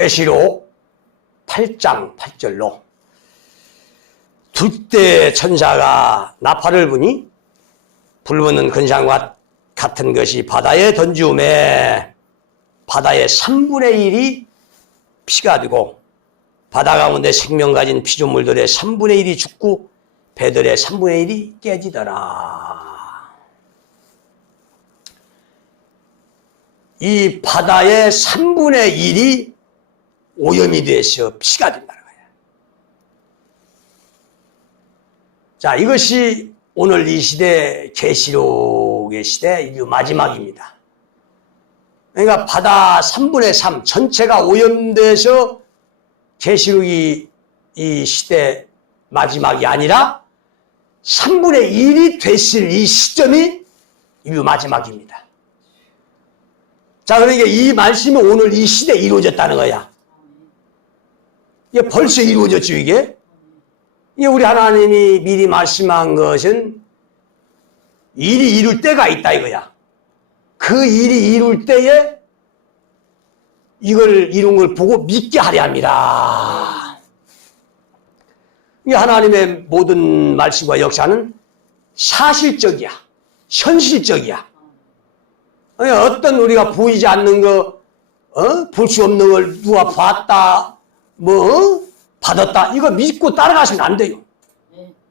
애시로 8장 8절로 둘째 천사가 나팔을 부니 불붙는 근상과 같은 것이 바다에 던지움에 바다의 3분의 1이 피가 되고 바다 가운데 생명 가진 피조물들의 3분의 1이 죽고 배들의 3분의 1이 깨지더라. 이 바다의 3분의 1이 오염이 돼서 피가 된다는 거예요. 자, 이것이 오늘 이 시대 계시록의 시대 이 마지막입니다. 그러니까 바다 3분의 3 전체가 오염돼서 계시록이 이 시대 마지막이 아니라 3분의 1이 됐을 이 시점이 이 마지막입니다. 자, 그러니까 이 말씀이 오늘 이 시대에 이루어졌다는 거야. 이게 벌써 이루어졌죠, 이게? 이게 우리 하나님이 미리 말씀한 것은 일이 이룰 때가 있다, 이거야. 그 일이 이룰 때에 이걸 이룬 걸 보고 믿게 하려 합니다. 이 하나님의 모든 말씀과 역사는 사실적이야. 현실적이야. 어떤 우리가 보이지 않는 거, 어? 볼 수 없는 걸 누가 봤다, 뭐, 어? 받았다. 이거 믿고 따라가시면 안 돼요.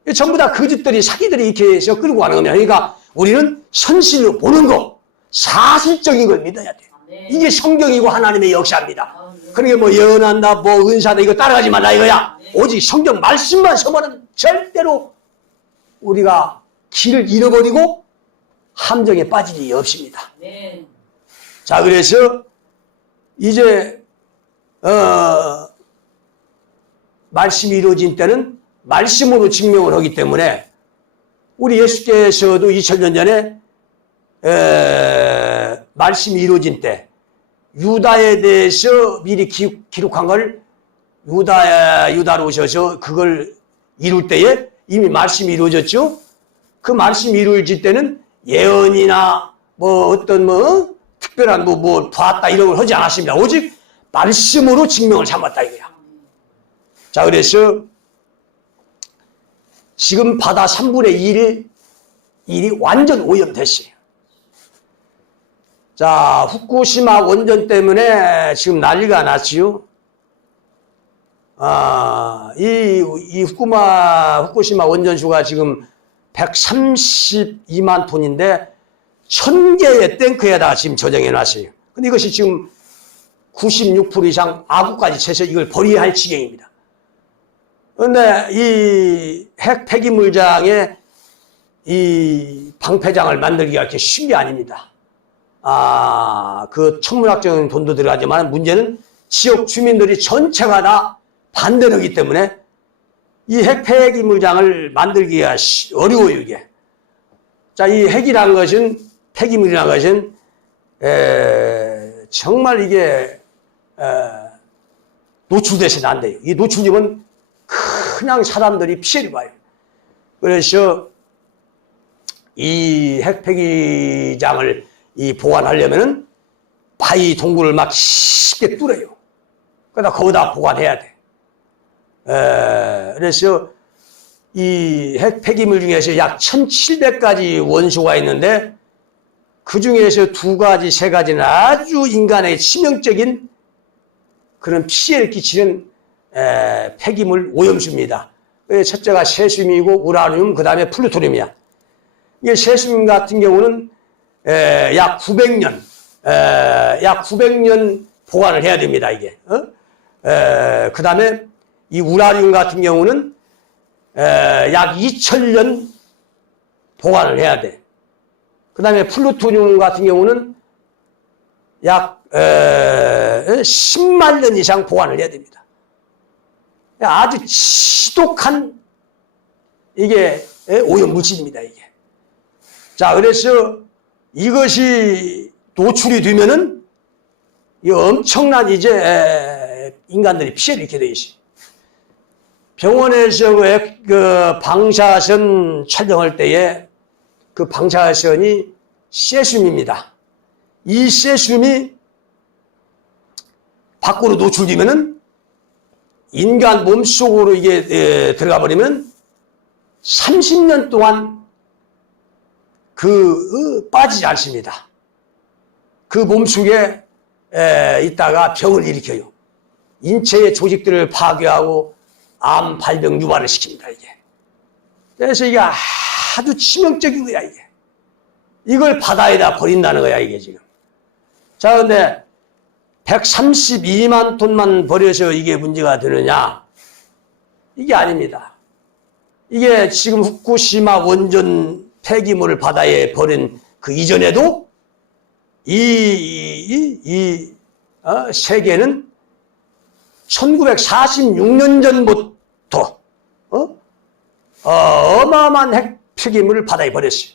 이게 전부 다 거짓들이, 사기들이 이렇게 해서 끌고 가는 겁니다. 그러니까 우리는 현실로 보는 거, 사실적인 걸 믿어야 돼요. 이게 성경이고 하나님의 역사입니다. 그러니까 뭐 예언한다, 뭐 은사다, 이거 따라가지 말라 이거야. 오직 성경 말씀만 서면은 절대로 우리가 길을 잃어버리고 함정에 빠질 일이 없습니다. 네. 자, 그래서 이제 어 말씀이 이루어진 때는 말씀으로 증명을 하기 때문에 우리 예수께서도 2000년 전에 에, 말씀이 이루어진 때 유다에 대해서 미리 기, 기록한 걸 유다 유다로 오셔서 그걸 이룰 때에 이미 말씀이 이루어졌죠. 그 말씀이 이루어질 때는 예언이나 뭐 어떤 뭐 특별한 뭐, 뭐 봤다 이런 걸 하지 않았습니다. 오직 말씀으로 증명을 삼았다. 자, 그래서 지금 바다 3분의 1이 일이 완전 오염됐어요. 자, 후쿠시마 원전 때문에 지금 난리가 났지요. 아, 이, 이 후쿠마, 후쿠시마 원전수가 지금 132만 톤인데, 천 개의 탱크에다 지금 저장해 놨어요. 근데 이것이 지금 96% 이상 아구까지 채서 이걸 버려야 할 지경입니다. 그런데 이 핵 폐기물장에 이 방패장을 만들기가 이렇게 쉬운 게 아닙니다. 아, 그 천문학적인 돈도 들어가지만 문제는 지역 주민들이 전체가 다 반대를 하기 때문에 이 핵 폐기물장을 만들기가 쉬- 어려워요, 이게. 자, 이 핵이라는 것은, 폐기물이라는 것은, 에, 정말 이게, 에, 노출돼서는 안 돼요. 이 노출되면 그냥 사람들이 피해를 봐요. 그래서 이 핵폐기장을 이 보관하려면은 바위 동굴을 막 쉽게 뚫어요. 그러다 거기다 보관해야 돼. 에, 그래서 이 핵폐기물 중에서 약 1700가지 원소가 있는데 그 중에서 두 가지, 세 가지는 아주 인간의 치명적인 그런 피해를 끼치는 에, 폐기물 오염수입니다. 그 첫째가 세슘이고 우라늄, 그 다음에 플루토늄이야. 이게 세슘 같은 경우는 에, 약 900년, 에, 약 900년 보관을 해야 됩니다, 이게. 어? 그 다음에 이 우라늄 같은 경우는 에, 약 2000년 보관을 해야 돼. 그 다음에 플루토늄 같은 경우는 약 에, 10만 년 이상 보관을 해야 됩니다. 아주 지독한 이게 에, 오염 물질입니다, 이게. 자, 그래서 이것이 노출이 되면은 이 엄청난 이제 에, 인간들이 피해를 입게 돼 있어요. 병원에서 그, 액- 그 방사선 촬영할 때에 그 방사선이 세슘입니다. 이 세슘이 밖으로 노출되면은 인간 몸속으로 이게 에, 들어가 버리면 30년 동안 그 어, 빠지지 않습니다. 그 몸속에 에, 있다가 병을 일으켜요. 인체의 조직들을 파괴하고 암 발병 유발을 시킵니다. 이게. 그래서 이게 아주 치명적인 거야 이게. 이걸 바다에다 버린다는 거야 이게 지금. 자 근데 132만 톤만 버려서 이게 문제가 되느냐? 이게 아닙니다. 이게 지금 후쿠시마 원전 폐기물을 바다에 버린 그 이전에도 이, 이, 이, 어, 세계는 1946년 전부터, 어? 어, 마어마한 핵 폐기물을 바다에 버렸어요.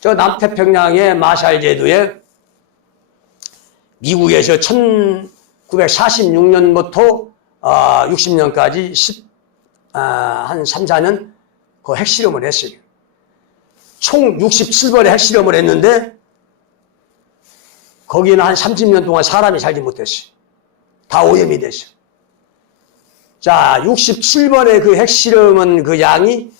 저 남태평양의 마샬 제도에 미국에서 1946년부터 어, 60년까지 10, 아, 한 3, 4년 그 핵실험을 했어요. 총 67번의 핵실험을 했는데 거기는 한 30년 동안 사람이 살지 못했어요. 다 오염이 됐어요. 자, 67번의 그 핵실험은 그 양이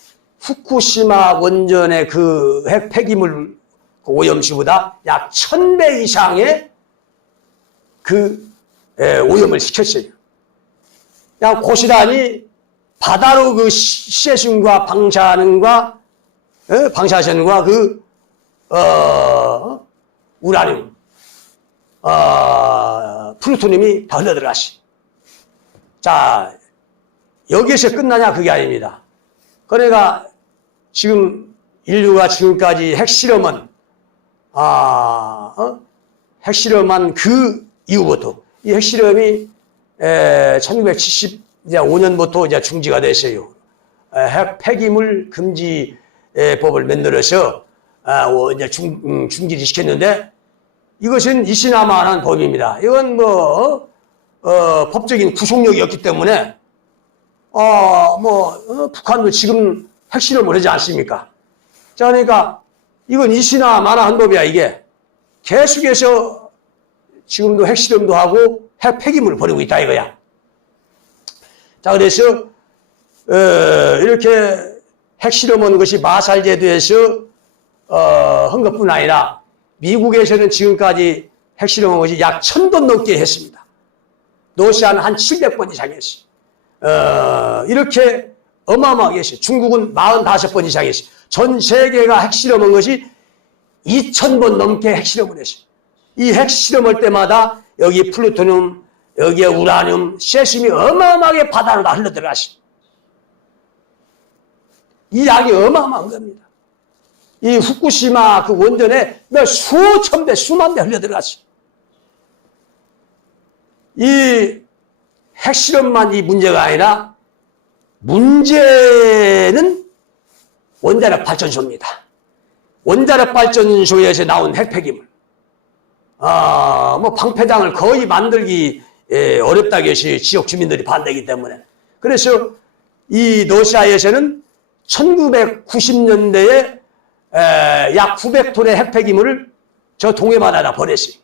후쿠시마 원전의 그 핵 폐기물 그 오염수보다 약 1000배 이상의 그 에, 오염을 시켰어요. 그냥 고스란히 바다로 그 세슘과 방사능과 에, 방사선과 그 어, 우라늄, 어, 플루토늄이 다 흘러 들어갔어. 자, 여기에서 끝나냐 그게 아닙니다. 그러니까 지금 인류가 지금까지 핵실험은 아, 어? 핵실험한 그 이후부터 이 핵실험이 에, 1975년부터 이제 중지가 됐어요. 에, 핵 폐기물 금지 에, 법을 만들어서 아, 어, 이제 중, 음, 중지를 시켰는데 이것은 이시나마한 법입니다. 이건 뭐 어, 법적인 구속력이 없기 때문에 어, 뭐 어, 북한도 지금 핵실험을 하지 않습니까? 자, 그러니까 이건 이시나 마나한 법이야 이게 계속해서 지금도 핵실험도 하고 핵 폐기물을 버리고 있다 이거야. 자, 그래서 어, 이렇게 핵실험한 것이 마살 제도에서 어, 한 것뿐 아니라 미국에서는 지금까지 핵실험한 것이 약 천 번 넘게 했습니다. 러시아는 한 700번 이상 했어요. 어, 이렇게 어마어마하게 했어요. 중국은 45번 이상 했어요. 전 세계가 핵실험한 것이 2,000번 넘게 핵실험을 했어요. 이 핵 실험할 때마다 여기 플루토늄, 여기에 우라늄, 세슘이 어마어마하게 바다로 다 흘러 들어갔어요. 이 양이 어마어마한 겁니다. 이 후쿠시마 그 원전에 몇 수천 배, 수만 배 흘러 들어갔어요. 이 핵실험만 이 문제가 아니라 문제는 원자력 발전소입니다. 원자력 발전소에서 나온 핵폐기물. 아, 뭐 방패장을 거의 만들기 예, 어렵다고 해서 지역 주민들이 반대하기 때문에. 그래서 이 러시아에서는 1990년대에 약 900톤의 핵폐기물을 저 동해바다에다 버렸어요.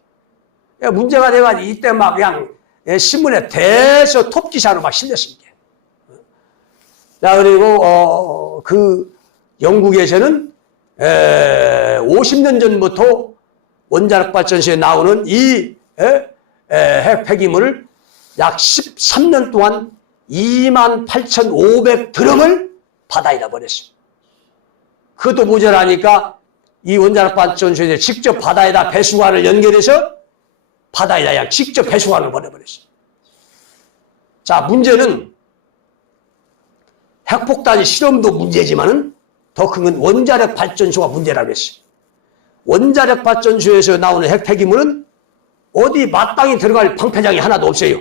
그러니까 문제가 돼가지고 이때 막 그냥 예, 신문에 대서 톱기사로 막 실렸습니다. 자, 그리고, 어, 그 영국에서는 에, 50년 전부터 원자력 발전소에 나오는 이 에, 에, 핵 폐기물을 약 13년 동안 2만 8,500 드럼을 바다에 다 버렸습니다. 그것도 모자라니까 이 원자력 발전소에 직접 바다에다 배수관을 연결해서 바다에다 그냥 직접 배수관을 보내버렸어요. 자, 문제는 핵폭탄 실험도 문제지만은 더 큰 건 원자력 발전소가 문제라고 했어요. 원자력 발전소에서 나오는 핵 폐기물은 어디 마땅히 들어갈 방패장이 하나도 없어요.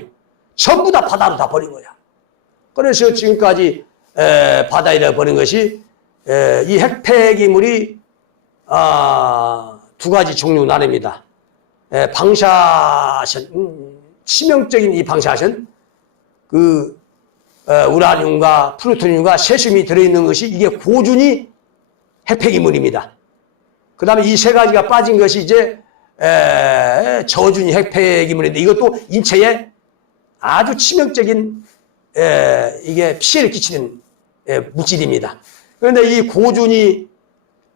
전부 다 바다로 다 버린 거야. 그래서 지금까지 에, 바다에다 버린 것이 에, 이 핵 폐기물이 아, 두 가지 종류 나뉩니다. 에, 방사선, 음, 치명적인 이 방사선, 그 어, 우라늄과 플루토늄과 세슘이 들어있는 것이 이게 고준이 핵폐기물입니다. 그 다음에 이 세 가지가 빠진 것이 이제 에, 저준위 핵폐기물인데 이것도 인체에 아주 치명적인 에, 이게 피해를 끼치는 에, 물질입니다. 그런데 이 고준위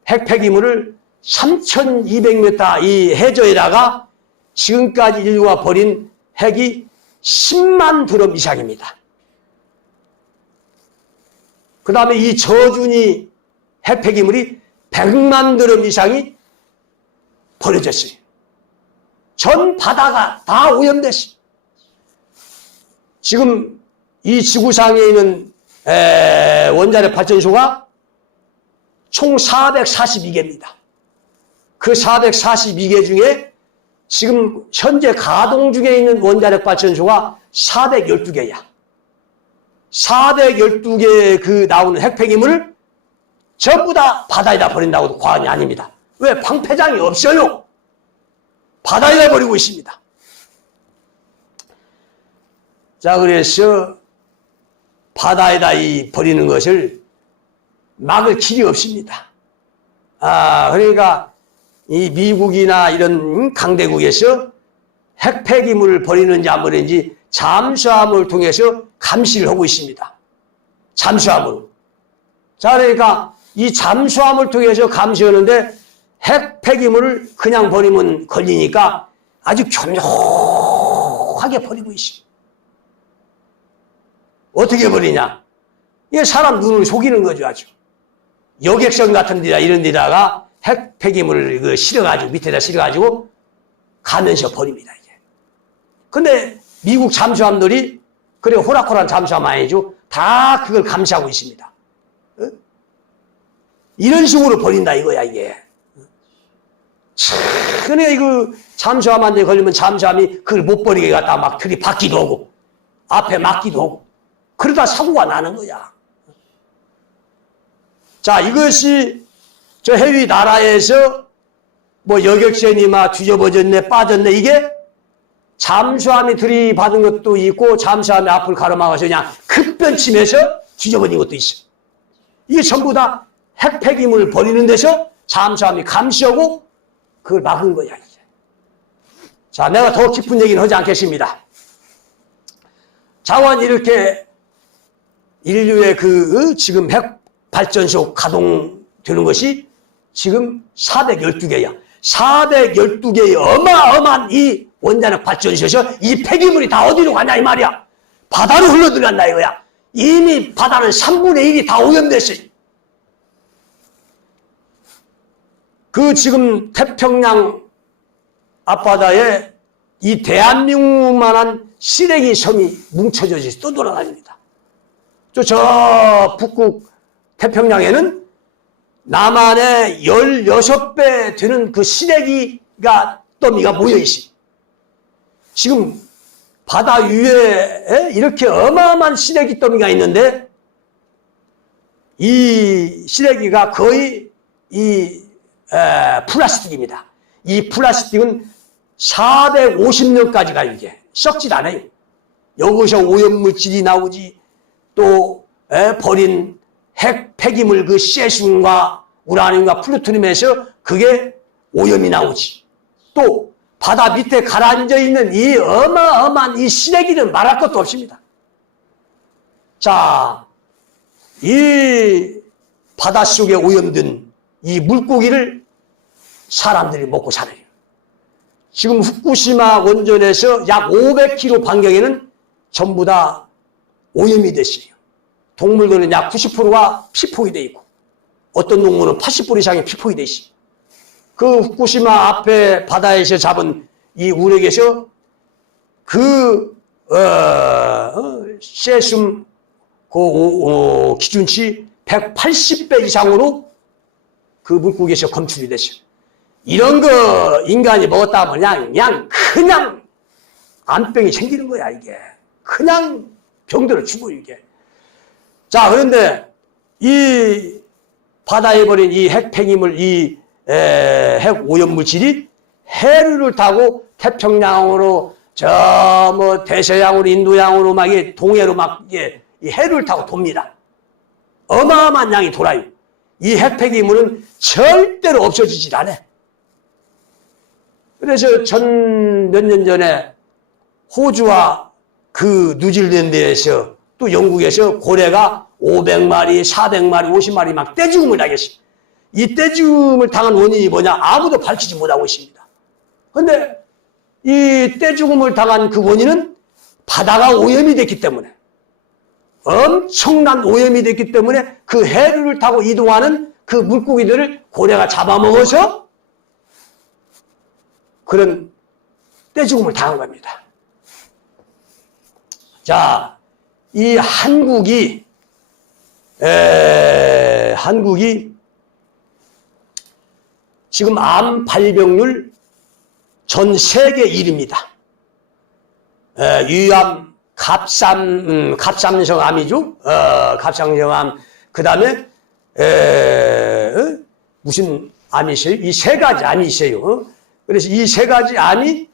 핵폐기물을 3,200m 이 해저에다가 지금까지 인류가 버린 핵이 10만 드럼 이상입니다. 그 다음에 이 저준위 핵폐기물이 100만 드럼 이상이 버려졌어요. 전 바다가 다 오염됐어요. 지금 이 지구상에 있는 에, 원자력 발전소가 총 442개입니다. 그 442개 중에 지금 현재 가동 중에 있는 원자력 발전소가 412개야. 412개 그 나오는 핵폐기물을 전부 다 바다에다 버린다고도 과언이 아닙니다. 왜? 방패장이 없어요. 바다에다 버리고 있습니다. 자, 그래서 바다에다 이 버리는 것을 막을 길이 없습니다. 아, 그러니까 이 미국이나 이런 강대국에서 핵폐기물을 버리는지 안 버리는지 잠수함을 통해서 감시를 하고 있습니다. 잠수함으로. 자, 그러니까 이 잠수함을 통해서 감시하는데 핵 폐기물을 그냥 버리면 걸리니까 아주 교묘하게 버리고 있습니다. 어떻게 버리냐? 이게 사람 눈을 속이는 거죠, 아주. 여객선 같은 데다 이런 데다가 핵 폐기물을 그 실어가지고 밑에다 실어가지고 가면서 버립니다 이게. 근데 미국 잠수함들이 그래 호락호락한 잠수함 아니죠? 다 그걸 감시하고 있습니다. 어? 이런 식으로 버린다 이거야 이게. 근데 이거 잠수함한테 걸리면 잠수함이 그걸 못 버리게 갖다 막 들이받기도 하고 앞에 막기도 하고 그러다 사고가 나는 거야. 자 이것이 저 해위 나라에서 뭐 여객선이 막 뒤집어졌네 빠졌네 이게 잠수함이 들이받은 것도 있고 잠수함이 앞을 가로막아서 그냥 급변침해서 뒤집어진 것도 있어. 이게 전부 다 핵폐기물 버리는 데서 잠수함이 감시하고 그걸 막은 거야 이제. 자 내가 더 깊은 얘기는 하지 않겠습니다. 자원 이렇게 인류의 그 지금 핵 발전소 가동되는 것이 지금 412개야. 412개의 어마어마한 이 원자력 발전소에서 이 폐기물이 다 어디로 가냐 이 말이야. 바다로 흘러들어간다 이거야. 이미 바다는 3분의 1이 다 오염됐어. 그 지금 태평양 앞바다에 이 대한민국만한 쓰레기 섬이 뭉쳐져 또 돌아다닙니다. 저, 저 북극 태평양에는 남한의 16배 되는 그 시래기가 더미가 모여 있어. 지금 바다 위에 이렇게 어마어마한 시래기 더미가 있는데 이 시래기가 거의 이 에, 플라스틱입니다. 이 플라스틱은 450년까지 가요, 이게. 썩질 않아요. 여기서 오염물질이 나오지, 또, 에, 버린 핵 폐기물 그 세슘과 우라늄과 플루토늄에서 그게 오염이 나오지. 또 바다 밑에 가라앉아 있는 이 어마어마한 이 시래기는 말할 것도 없습니다. 자, 이 바닷속에 오염된 이 물고기를 사람들이 먹고 살아요. 지금 후쿠시마 원전에서 약 500km 반경에는 전부 다 오염이 됐어요. 동물들은 약 90%가 피폭이 돼 있고 어떤 동물은 80% 이상이 피폭이 돼 있어. 그 후쿠시마 앞에 바다에서 잡은 이 우럭에서 그 어, 어, 세슘 그 오, 오, 기준치 180배 이상으로 그 물고기에서 검출이 됐어. 이런 거 인간이 먹었다 하면 그냥 그냥 그냥 암병이 생기는 거야 이게. 그냥 병들어 죽어 이게. 자, 그런데 이 바다에 버린 이 핵폐기물, 이 에, 핵 오염물질이 해류를 타고 태평양으로 저 뭐 대서양으로 인도양으로 막 이게 동해로 막 이게 이 해류를 타고 돕니다. 어마어마한 양이 돌아요. 이 핵폐기물은 절대로 없어지질 않아. 그래서 전 몇 년 전에 호주와 그 뉴질랜드에서 또 영국에서 고래가 500마리, 400마리, 50마리 막 떼죽음을 당했어요. 이 떼죽음을 당한 원인이 뭐냐? 아무도 밝히지 못하고 있습니다. 근데 이 떼죽음을 당한 그 원인은 바다가 오염이 됐기 때문에 엄청난 오염이 됐기 때문에 그 해류를 타고 이동하는 그 물고기들을 고래가 잡아먹어서 그런 떼죽음을 당한 겁니다. 자, 이 한국이 에, 한국이 지금 암 발병률 전 세계 1위입니다. 에, 유암, 갑삼, 음, 갑삼성 암이죠. 어, 갑삼성 암. 그 다음에, 무슨 암이 있어요? 이 세 가지 암이 있어요. 어? 그래서 이 세 가지 암이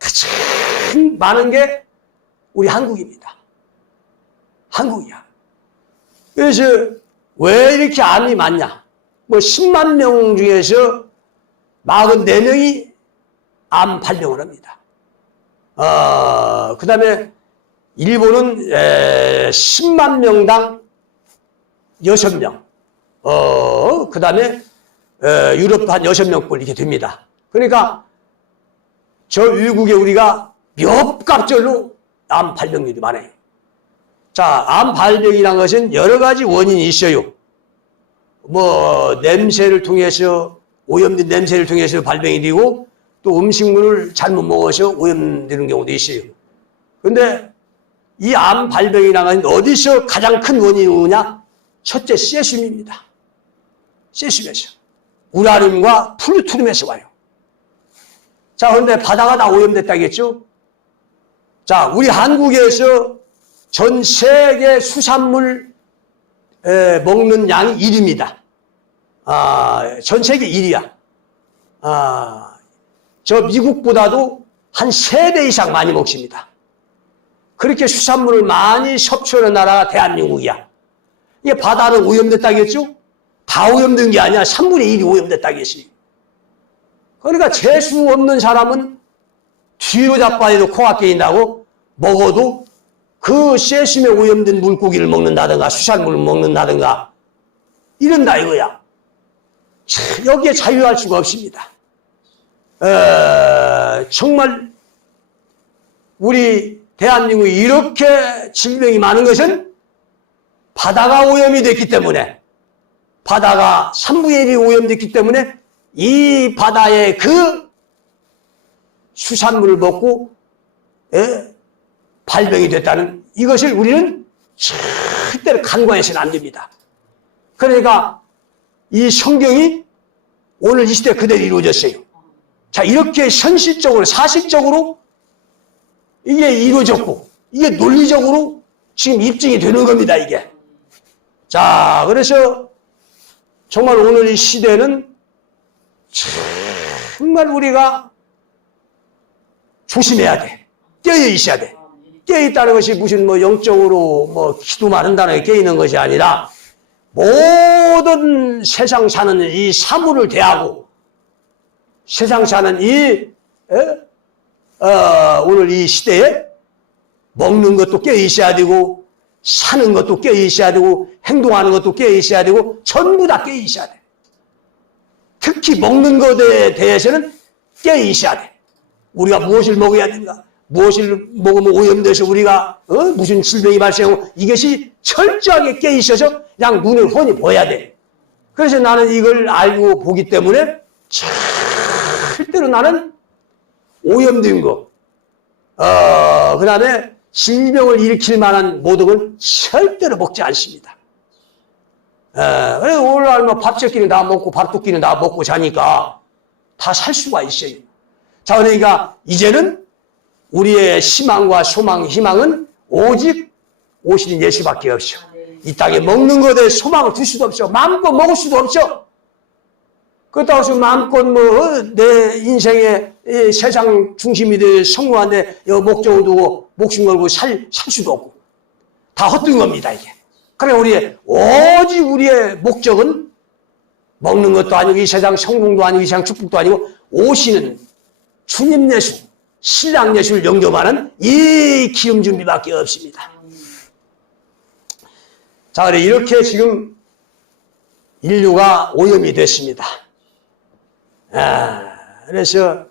가장 많은 게 우리 한국입니다. 한국이야. 그래서 왜 이렇게 암이 많냐? 뭐 10만 명 중에서 44명이 암 발병을 합니다. 어, 그 다음에 일본은 에, 10만 명당 6명. 어, 그 다음에 유럽도 한 6명꼴 이렇게 됩니다. 그러니까 저 외국에 우리가 몇 갑절로 암 발병률이 많아요. 자, 암 발병이라는 것은 여러 가지 원인이 있어요. 뭐 냄새를 통해서 오염된 냄새를 통해서 발병이 되고 또 음식물을 잘못 먹어서 오염되는 경우도 있어요. 근데 이 암 발병이라는 것은 어디서 가장 큰 원인이 오냐? 첫째 세슘입니다. 세슘에서. 우라늄과 플루토늄에서 와요. 자, 그런데 바다가 다 오염됐다겠죠? 자, 우리 한국에서 전 세계 수산물 에, 먹는 양이 1위입니다. 아, 전 세계 1위야. 아, 저 미국보다도 한 3배 이상 많이 먹습니다. 그렇게 수산물을 많이 섭취하는 나라가 대한민국이야. 이게 바다는 오염됐다겠죠? 다 오염된 게 아니야. 3분의 1이 오염됐다겠지. 그러니까 재수 없는 사람은 뒤로 자빠져도 코가 깨인다고 먹어도 그 세심에 오염된 물고기를 먹는다든가 수산물을 먹는다든가 이런다 이거야. 여기에 자유할 수가 없습니다. 에, 정말 우리 대한민국이 이렇게 질병이 많은 것은 바다가 오염이 됐기 때문에 바다가 3분의 1이 오염됐기 때문에 이 바다의 그 수산물을 먹고 에, 발병이 됐다는 이것을 우리는 절대로 간과해서는 안 됩니다. 그러니까 이 성경이 오늘 이 시대 그대로 이루어졌어요. 자, 이렇게 현실적으로, 사실적으로 이게 이루어졌고, 이게 논리적으로 지금 입증이 되는 겁니다, 이게. 자, 그래서 정말 오늘 이 시대는 정말 우리가 조심해야 돼. 깨어 있어야 돼. 깨어 있다는 것이 무슨 뭐 영적으로 뭐 기도만 한다는 게 깨어 있는 것이 아니라 모든 세상 사는 이 사물을 대하고 세상 사는 이 에? 어, 오늘 이 시대에 먹는 것도 깨어 있어야 되고 사는 것도 깨어 있어야 되고 행동하는 것도 깨어 있어야 되고 전부 다 깨어 있어야 돼. 특히 먹는 것에 대해서는 깨어 있어야 돼. 우리가 무엇을 먹어야 된가? 무엇을 먹으면 오염돼서 우리가 어? 무슨 질병이 발생하고 이것이 철저하게 깨어 있어서 그냥 눈에 훤히 보여야 돼. 그래서 나는 이걸 알고 보기 때문에 절대로 나는 오염된 거, 어, 그 다음에 질병을 일으킬 만한 모독은 절대로 먹지 않습니다. 에, 그래서 오늘날 뭐 밥새끼는 다 먹고 밥두끼는 다 먹고 자니까 다 살 수가 있어요. 자, 그러니까 이제는 우리의 희망과 소망, 희망은 오직 오시는 예수밖에 없어. 이 땅에 먹는 것에 소망을 둘 수도 없어. 마음껏 먹을 수도 없어. 그렇다고 해서 마음껏 뭐, 내 인생의 세상 중심이 될 성공한데, 목적을 두고 목숨 걸고 살, 살 수도 없고. 다 헛된 겁니다, 이게. 그래, 우리의, 오직 우리의 목적은 먹는 것도 아니고, 이 세상 성공도 아니고, 이 세상 축복도 아니고, 오시는 주님 예수, 신랑 예수를 영접하는 이 기름 준비밖에 없습니다. 자, 그래 이렇게 지금 인류가 오염이 됐습니다. 아, 그래서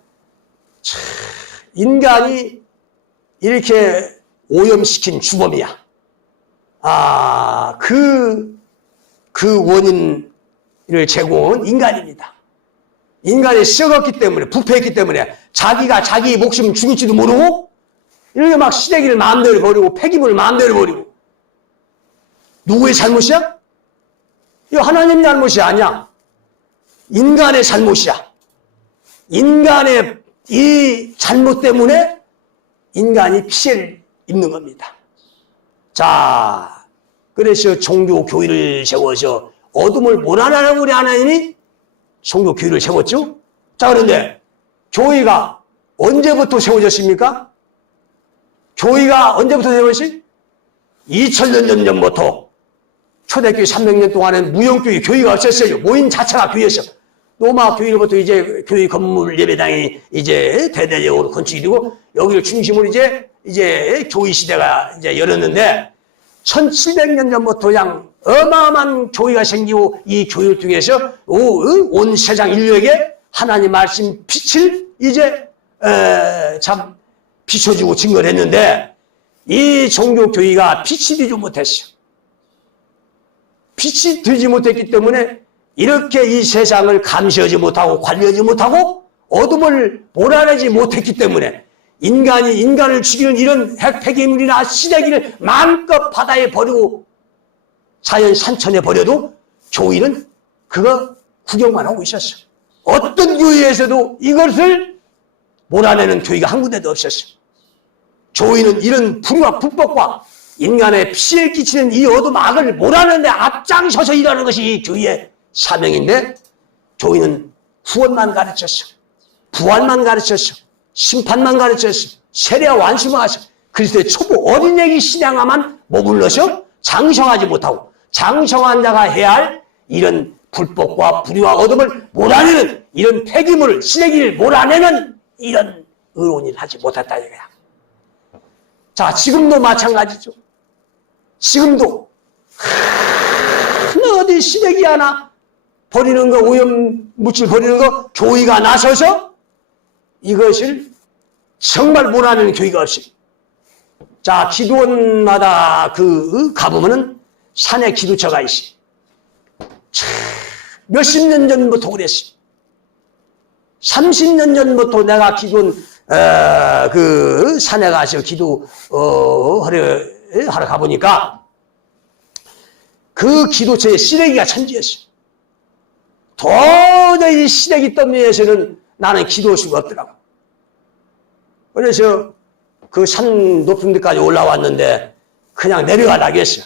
참, 인간이 이렇게 오염시킨 주범이야. 아, 그, 그 원인을 제공한 인간입니다. 인간이 썩었기 때문에, 부패했기 때문에 자기가 자기 목숨 죽일지도 모르고 이렇게 막 시래기를 마음대로 버리고 폐기물을 마음대로 버리고 누구의 잘못이야? 이거 하나님 잘못이 아니야. 인간의 잘못이야. 인간의 이 잘못 때문에 인간이 피해를 입는 겁니다. 자, 그래서 종교 교회를 세워서 어둠을 몰아내라고 우리 하나님이 종교 교회를 세웠죠? 자, 그런데 교회가 언제부터 세워졌습니까? 교회가 언제부터 세워졌지? 2000년 전부터 초대교회 300년 동안은 무용교회 교회가 없었어요. 모임 자체가 교회였어. 로마 교회로부터 이제 교회 건물 예배당이 이제 대대적으로 건축이 되고 여기를 중심으로 이제 이제 교회 시대가 이제 열었는데 1700년 전부터 그냥 어마어마한 교회가 생기고 이 교회를 통해서 오- 온 세상 인류에게 하나님 말씀 빛을 이제 에, 참 비춰주고 증거를 했는데 이 종교 교회가 빛이 되지 못했어. 빛이 되지 못했기 때문에 이렇게 이 세상을 감시하지 못하고 관리하지 못하고 어둠을 몰아내지 못했기 때문에 인간이 인간을 죽이는 이런 핵 폐기물이나 쓰레기를 마음껏 바다에 버리고 자연 산천에 버려도 교회는 그거 구경만 하고 있었어. 어떤 교회에서도 이것을 몰아내는 교회가 한 군데도 없었어. 교회는 이런 불과 불법과 인간의 피해를 끼치는 이 어둠 악을 몰아내는 데 앞장서서 일하는 것이 이 교회의 사명인데 교회는 구원만 가르쳤어. 부활만 가르쳤어. 심판만 가르쳤어. 세례와 완수만 하셔. 그리스도의 초보 어린애기 신앙화만 머물러서 장성하지 못하고 장성한 자가 해야 할 이런 불법과 불의와 어둠을 몰아내는 이런 폐기물을 쓰레기를 몰아내는 이런 의로운 일을 하지 못했다 이거야. 자 지금도 마찬가지죠. 지금도 큰 어디 쓰레기 하나 버리는 거 오염 물질 버리는 거 교회가 나서서 이것을 정말 몰아내는 교회가 없이 자 기도원마다 그 가보면은 산에 기도처가 있어. 참, 몇십 년 전부터 그랬어. 30년 전부터 내가 기도원 어, 그 산에 가서 기도 어, 하러 하러 가보니까 그 기도처에 쓰레기가 천지였어. 도저히 쓰레기 더미에서는 나는 기도할 수가 없더라고. 그래서 그 산 높은 데까지 올라왔는데 그냥 내려가라고 했어.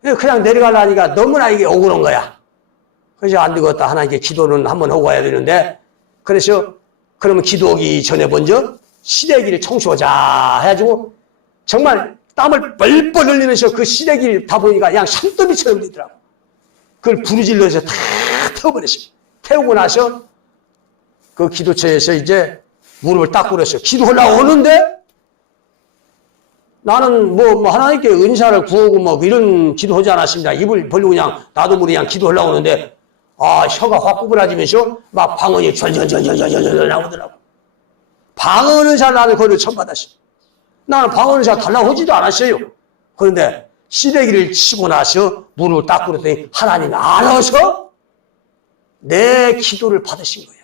그냥 내려가라니까 너무나 이게 억울한 거야. 그래서 안 되겠다. 하나님께 기도는 한번 하고 와야 되는데 그래서 그러면 기도하기 전에 먼저 시래기를 청소하자 해가지고 정말 땀을 뻘뻘 흘리면서 그 시래기를 다 보니까 그냥 산더미처럼 되더라고. 그걸 부르질러서 다 태워버렸어. 태우고 나서 그 기도처에서 이제 무릎을 딱 꿇었어. 기도하려고 오는데 나는 뭐, 뭐 하나님께 은사를 구하고 뭐 이런 기도하지 않았습니다. 입을 벌리고 그냥 나도 모르게 그냥 기도하려고 오는데 아 혀가 확 구부라지면서 막 방언이 절절절절절절 나오더라고. 방언 은사 나는 그걸 처음 받았어. 나는 방언 은사 달라고 하지도 않았어요. 그런데 시래기를 치고 나서 무릎을 딱 꿇었더니 하나님 알아서 내 기도를 받으신 거야.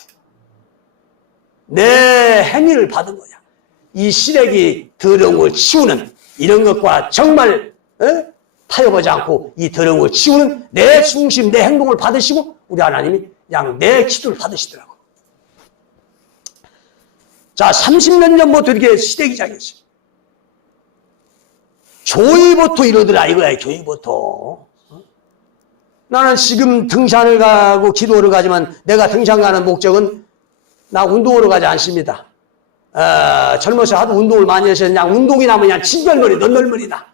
내 행위를 받은 거야. 이 더러운 걸 치우는 이런 것과 정말 어? 타협하지 않고 이 더러운 걸 치우는 내 중심, 내 행동을 받으시고 우리 하나님이 그냥 내 기도를 받으시더라고. 자, 30년 전부터 이렇게 시래기장이었어요. 교회부터 이러더라 이거야, 교회부터. 어? 나는 지금 등산을 가고 기도를 가지만 내가 등산 가는 목적은 나 운동으로 가지 않습니다. 어, 젊어서 하도 운동을 많이 해서 그냥 운동이나 그냥 친절머리, 넌널머리다.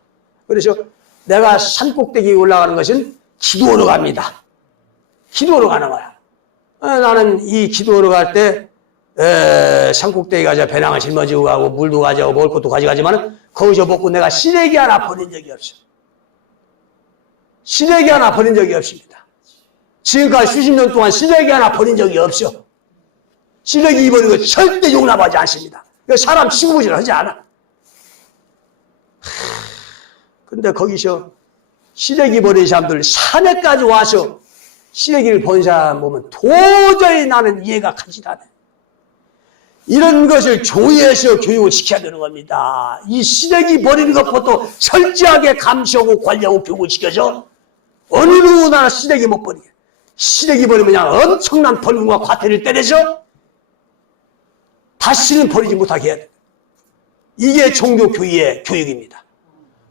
그래서 내가 산 꼭대기에 올라가는 것은 기도하러 갑니다. 기도하러 가는 거야. 어, 나는 이 기도하러 갈때 에, 산 꼭대기 가자 배낭을 짊어지고 가고 물도 가져가고 먹을 것도 가져가지만 거기서 먹고 내가 시래기 하나 버린 적이 없어. 시래기 하나 버린 적이 없습니다. 지금까지 수십 년 동안 시래기 하나 버린 적이 없어. 시래기 버린 거 절대 용납하지 않습니다. 사람 취급을 하지 않아. 하, 근데 거기서 시래기 버린 사람들 산에까지 와서 시래기를 본 사람 보면 도저히 나는 이해가 가지 않아. 이런 것을 교회에서 교육을 시켜야 되는 겁니다. 이 시래기 버리는 것부터 철저하게 감시하고 관리하고 교육을 시켜서 어느 누구나 시래기 못 버리게. 시래기 버리면 그냥 엄청난 벌금과 과태를 때려서 다시는 버리지 못하게 해야 돼. 이게 종교교회의 교육입니다.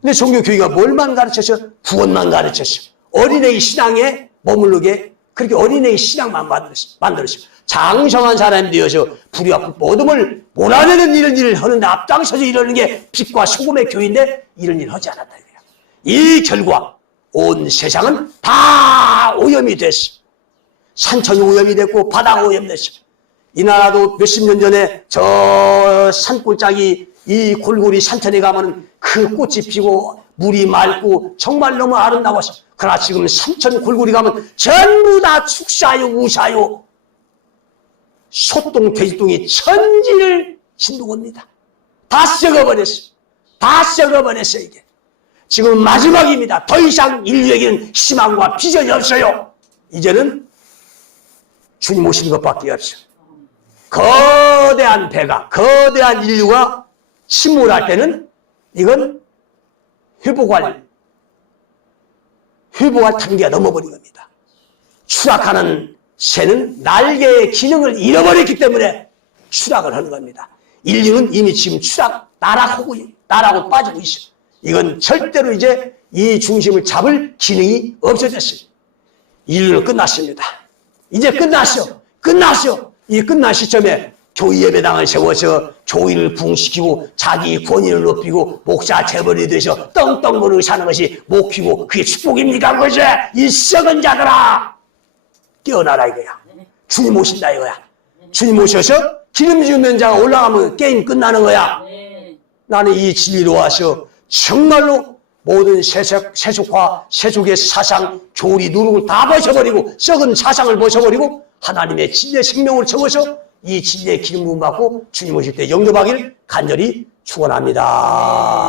근데 종교교회가 뭘만 가르쳐서? 구원만 가르쳤어. 어린애의 신앙에 머무르게 그렇게 어린애의 신앙만. 만들었어. 장성한 사람이 되어서 불의와 모둠을 몰아내는 이런 일을 하는데 앞장서서 이러는 게 빛과 소금의 교회인데 이런 일을 하지 않았다. 이 결과 온 세상은 다 오염이 됐어. 산천이 오염이 됐고 바다가 오염됐어. 이 나라도 몇십 년 전에 저 산골짜기 이 골고리 산천에 가면 그 꽃이 피고 물이 맑고 정말 너무 아름다웠어. 그러나 지금 산천 골고리 가면 전부 다 축사요 우사요 소똥 돼지똥이 천지를 진동합니다. 다 썩어버렸어. 다 썩어버렸어 이게. 지금 마지막입니다. 더 이상 인류에게는 희망과 비전이 없어요. 이제는 주님 오시는 것밖에 없어. 거대한 배가, 거대한 인류가 침몰할 때는 이건 회복할, 회복할 단계가 넘어버린 겁니다. 추락하는 새는 날개의 기능을 잃어버렸기 때문에 추락을 하는 겁니다. 인류는 이미 지금 추락, 나락하고, 나락으로 빠지고 있어. 이건 절대로 이제 이 중심을 잡을 기능이 없어졌습니다. 인류는 끝났습니다. 이제 끝났어. 끝났어. 이 끝난 시점에 교회 예배당을 세워서 교회를 부흥시키고 자기 권위를 높이고 목사 재벌이 돼서 떵떵거리고 사는 것이 목히고 그게 축복입니까? 그것이 이 썩은 자들아 깨어나라 이거야. 주님 오신다 이거야. 주님 오셔서 기름 주는 자가 올라가면 게임 끝나는 거야. 나는 이 진리로 와서 정말로 모든 세속, 세속화, 세속의 사상, 교리, 누룩을 다 벗어버리고 썩은 사상을 벗어버리고 하나님의 진리의 생명을 적어서 이 진리의 기름 부음 받고 주님 오실 때 영접하기를 간절히 축원합니다.